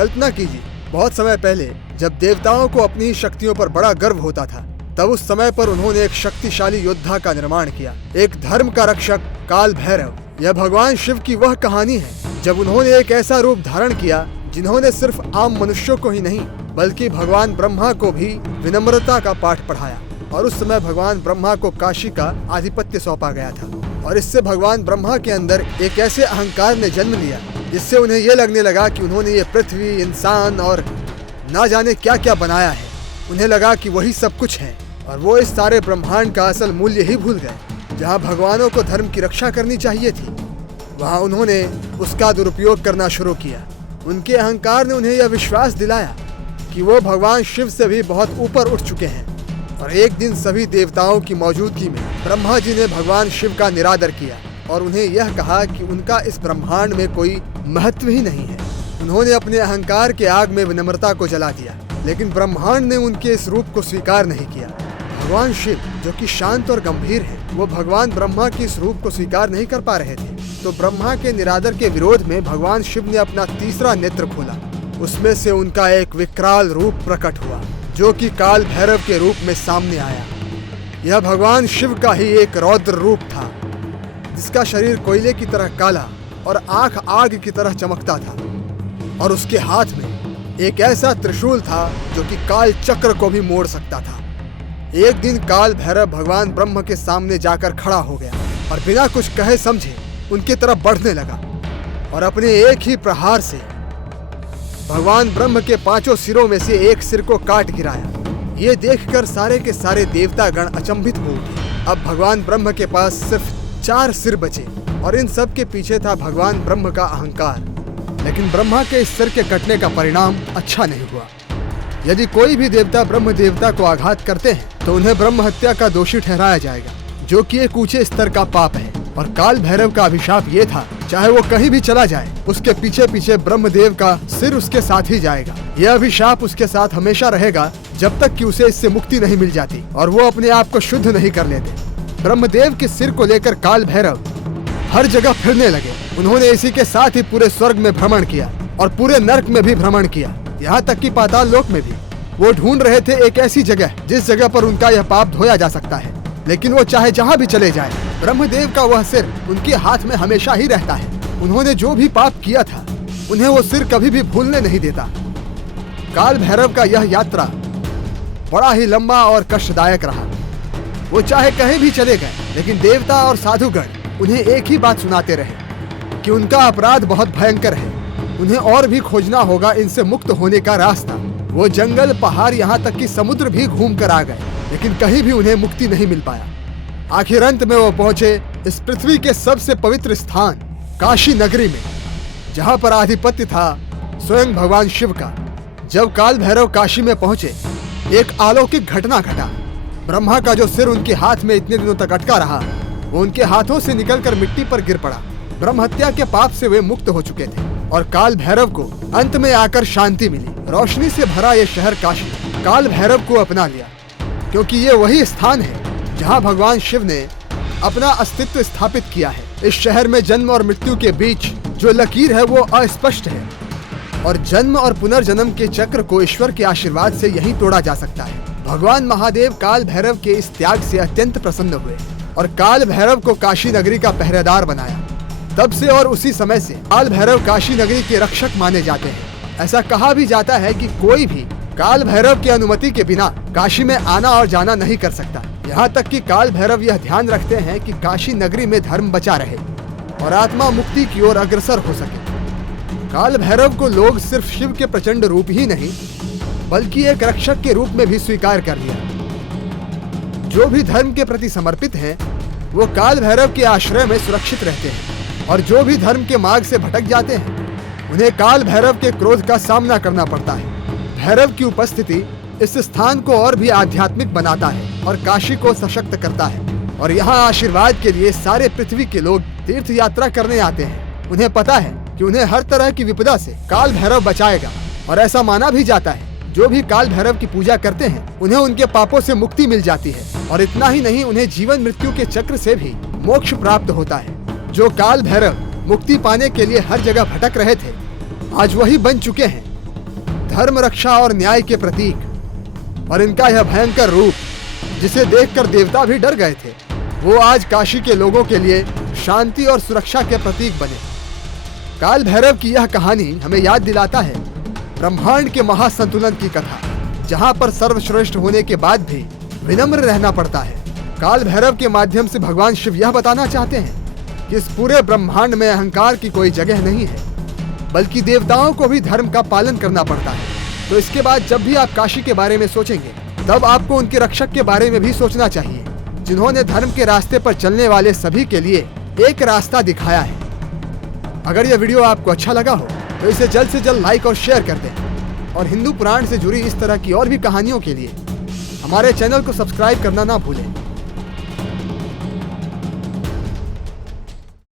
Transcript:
कल्पना कीजिए, बहुत समय पहले जब देवताओं को अपनी शक्तियों पर बड़ा गर्व होता था, तब उस समय पर उन्होंने एक शक्तिशाली योद्धा का निर्माण किया, एक धर्म का रक्षक काल भैरव। यह भगवान शिव की वह कहानी है जब उन्होंने एक ऐसा रूप धारण किया जिन्होंने सिर्फ आम मनुष्यों को ही नहीं बल्कि भगवान ब्रह्मा को भी विनम्रता का पाठ पढ़ाया। और उस समय भगवान ब्रह्मा को काशी का आधिपत्य सौंपा गया था, और इससे भगवान ब्रह्मा के अंदर एक ऐसे अहंकार ने जन्म लिया जिससे उन्हें यह लगने लगा कि उन्होंने ये पृथ्वी, इंसान और ना जाने क्या क्या बनाया है। उन्हें लगा कि वही सब कुछ है, और वो इस सारे ब्रह्मांड का असल मूल्य ही भूल गए। जहाँ भगवानों को धर्म की रक्षा करनी चाहिए थी, वहाँ उन्होंने उसका दुरुपयोग करना शुरू किया। उनके अहंकार ने उन्हें यह विश्वास दिलाया कि वो भगवान शिव से भी बहुत ऊपर उठ चुके हैं। और एक दिन सभी देवताओं की मौजूदगी में ब्रह्मा जी ने भगवान शिव का निरादर किया और उन्हें यह कहा कि उनका इस ब्रह्मांड में कोई महत्व ही नहीं है। उन्होंने अपने अहंकार के आग में विनम्रता को जला दिया, लेकिन ब्रह्मांड ने उनके इस रूप को स्वीकार नहीं किया। भगवान शिव, जो कि शांत और गंभीर है, वो भगवान ब्रह्मा की इस रूप को स्वीकार नहीं कर पा रहे थे। तो ब्रह्मा के निरादर के विरोध में भगवान शिव ने अपना तीसरा नेत्र खोला। उसमें से उनका एक विकराल रूप प्रकट हुआ, जो कि काल भैरव के रूप में सामने आया। यह भगवान शिव का ही एक रौद्र रूप था, जिसका शरीर कोयले की तरह काला और आंख आग की तरह चमकता था, और उसके हाथ में एक ऐसा त्रिशूल था जो कि काल चक्र को भी मोड़ सकता था। एक दिन काल भैरव भगवान ब्रह्म के सामने जाकर खड़ा हो गया और बिना कुछ कहे समझे उनकी तरफ बढ़ने लगा, और अपने एक ही प्रहार से भगवान ब्रह्म के 5 सिरों में से एक सिर को काट गिराया। ये देखकर सारे के सारे देवता गण अचंभित हो उठे। अब भगवान ब्रह्म के पास सिर्फ 4 सिर बचे, और इन सब के पीछे था भगवान ब्रह्म का अहंकार। लेकिन ब्रह्मा के इस सिर के कटने का परिणाम अच्छा नहीं हुआ। यदि कोई भी देवता ब्रह्म देवता को आघात करते हैं तो उन्हें ब्रह्म हत्या का दोषी ठहराया जाएगा, जो कि एक ऊंचे स्तर का पाप है। और काल भैरव का अभिशाप ये था, चाहे वो कहीं भी चला जाए, उसके पीछे पीछे ब्रह्मदेव का सिर उसके साथ ही जाएगा। यह अभिशाप उसके साथ हमेशा रहेगा जब तक कि उसे इससे मुक्ति नहीं मिल जाती और वो अपने आप को शुद्ध नहीं कर लेते। ब्रह्मदेव के सिर को लेकर काल भैरव हर जगह फिरने लगे। उन्होंने इसी के साथ ही पूरे स्वर्ग में भ्रमण किया और पूरे नर्क में भी भ्रमण किया, यहाँ तक कि पाताल लोक में भी। वो ढूंढ रहे थे एक ऐसी जगह जिस जगह पर उनका यह पाप धोया जा सकता है, लेकिन वो चाहे जहाँ भी चले जाए, ब्रह्मदेव का वह सिर उनके हाथ में हमेशा ही रहता है। उन्होंने जो भी पाप किया था, उन्हें वो सिर कभी भी भूलने नहीं देता। काल भैरव का यह यात्रा बड़ा ही लंबा और कष्टदायक रहा। वो चाहे कहीं भी चले गए, लेकिन देवता और साधुगण उन्हें एक ही बात सुनाते रहे कि उनका अपराध बहुत भयंकर है, उन्हें और भी खोजना होगा इनसे मुक्त होने का रास्ता। वो जंगल, पहाड़, यहाँ तक कि समुद्र भी घूम कर आ गए, लेकिन कहीं भी उन्हें मुक्ति नहीं मिल पाया। आखिर अंत में वो पहुंचे इस पृथ्वी के सबसे पवित्र स्थान काशी नगरी में, जहाँ पर आधिपत्य था स्वयं भगवान शिव का। जब काल भैरव काशी में पहुंचे, एक अलौकिक घटना घटा। ब्रह्मा का जो सिर उनके हाथ में इतने दिनों तक अटका रहा, वो उनके हाथों से निकलकर मिट्टी पर गिर पड़ा। ब्रह्म हत्या के पाप से वे मुक्त हो चुके थे और काल भैरव को अंत में आकर शांति मिली। रोशनी से भरा ये शहर काशी काल भैरव को अपना लिया, क्योंकि ये वही स्थान है जहाँ भगवान शिव ने अपना अस्तित्व स्थापित किया है। इस शहर में जन्म और मृत्यु के बीच जो लकीर है वो अस्पष्ट है, और जन्म और पुनर्जन्म के चक्र को ईश्वर के आशीर्वाद से यही तोड़ा जा सकता है। भगवान महादेव काल भैरव के इस त्याग से अत्यंत प्रसन्न हुए और काल भैरव को काशी नगरी का पहरेदार बनाया। तब से और उसी समय से काल भैरव काशी नगरी के रक्षक माने जाते हैं। ऐसा कहा भी जाता है कि कोई भी काल भैरव की अनुमति के बिना काशी में आना और जाना नहीं कर सकता। यहाँ तक कि काल भैरव यह ध्यान रखते हैं कि काशी नगरी में धर्म बचा रहे और आत्मा मुक्ति की ओर अग्रसर हो सके। काल भैरव को लोग सिर्फ शिव के प्रचंड रूप ही नहीं, बल्कि एक रक्षक के रूप में भी स्वीकार कर लिया। जो भी धर्म के प्रति समर्पित हैं, वो काल भैरव के आश्रय में सुरक्षित रहते हैं, और जो भी धर्म के मार्ग से भटक जाते हैं, उन्हें काल भैरव के क्रोध का सामना करना पड़ता है। भैरव की उपस्थिति इस स्थान को और भी आध्यात्मिक बनाता है और काशी को सशक्त करता है, और यहाँ आशीर्वाद के लिए सारे पृथ्वी के लोग तीर्थ यात्रा करने आते हैं। उन्हें पता है कि उन्हें हर तरह की विपदा से काल भैरव बचाएगा, और ऐसा माना भी जाता है जो भी काल भैरव की पूजा करते हैं, उन्हें उनके पापों से मुक्ति मिल जाती है। और इतना ही नहीं, उन्हें जीवन मृत्यु के चक्र से भी मोक्ष प्राप्त होता है। जो काल भैरव मुक्ति पाने के लिए हर जगह भटक रहे थे, आज वही बन चुके हैं धर्म रक्षा और न्याय के प्रतीक। और इनका यह भयंकर रूप, जिसे देखकर देवता भी डर गए थे, वो आज काशी के लोगों के लिए शांति और सुरक्षा के प्रतीक बने। काल भैरव की यह कहानी हमें याद दिलाता है ब्रह्मांड के महासंतुलन की कथा, जहाँ पर सर्वश्रेष्ठ होने के बाद भी विनम्र रहना पड़ता है। काल भैरव के माध्यम से भगवान शिव यह बताना चाहते हैं कि इस पूरे ब्रह्मांड में अहंकार की कोई जगह नहीं है, बल्कि देवताओं को भी धर्म का पालन करना पड़ता है। तो इसके बाद जब भी आप काशी के बारे में सोचेंगे, तब आपको उनके रक्षक के बारे में भी सोचना चाहिए, जिन्होंने धर्म के रास्ते पर चलने वाले सभी के लिए एक रास्ता दिखाया है। अगर यह वीडियो आपको अच्छा लगा हो तो इसे जल्द से जल्द लाइक और शेयर कर दें, और हिंदू पुराण से जुड़ी इस तरह की और भी कहानियों के लिए हमारे चैनल को सब्सक्राइब करना ना भूलें।